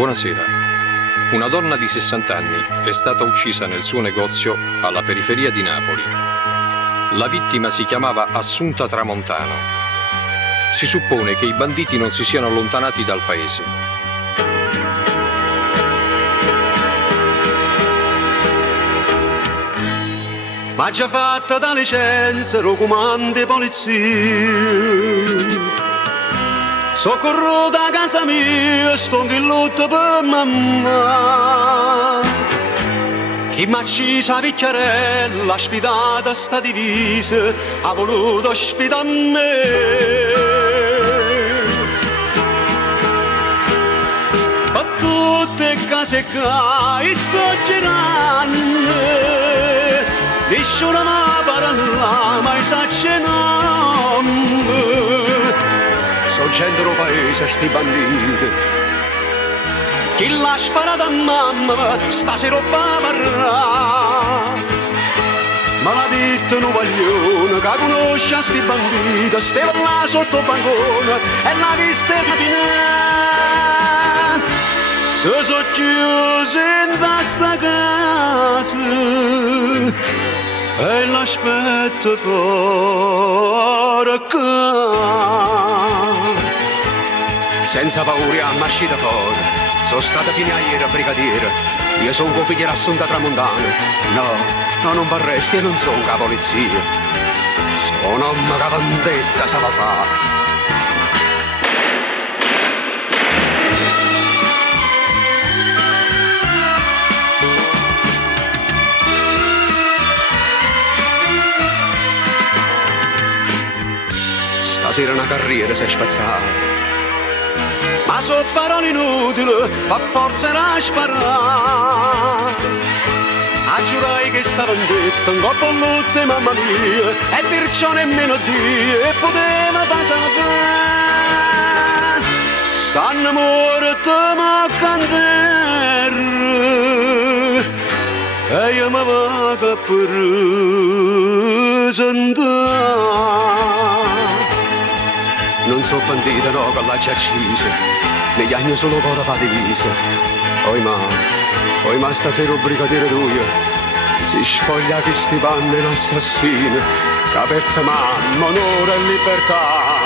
Buonasera. Una donna di 60 anni è stata uccisa nel suo negozio alla periferia di Napoli. La vittima si chiamava Assunta Tramontano. Si suppone che i banditi non si siano allontanati dal paese. Ma già fatta da licenza, lo comando polizia. Soccorro da casa mia, sto in lutto per mamma. Chi m'ha accisa la picchiarella, ospitata sta divisa, ha voluto ospitare me. Per tutte le case che sto girando, nessuno mi parla, mai sa c'è nome. So gente del paese, sti banditi. Chi l'ha sparato a mamma, stasera va a parrà. Ma l'ha detto un paglione che conosce sti banditi, stava là sotto il bancone e l'ha vista camminare. Se sono chiusi in questa casa e l'aspetto fuori qua. Senza paura a uscita fuori, sono stata fino a ieri brigadiere, io sono un figlio Assunta Tramontano. No, non vorresti, io non sono la polizia, sono un uomo che vendetta sa fare. Stasera una carriera si è spazzata, ma so parole inutili, per forza era sparare. A giurai che sta vendetta, un coppo lutte mamma mia, e perciò nemmeno Dio e poteva passare. Stanno morti ma canterra, e io mi vado a presentare. Non so bandita, no, con la accisa, negli anni sono ancora patisa. Poi ma stasera il brigadiere tuo si scoglia che sti panni l'assassino, che ha perso mamma, onore e libertà.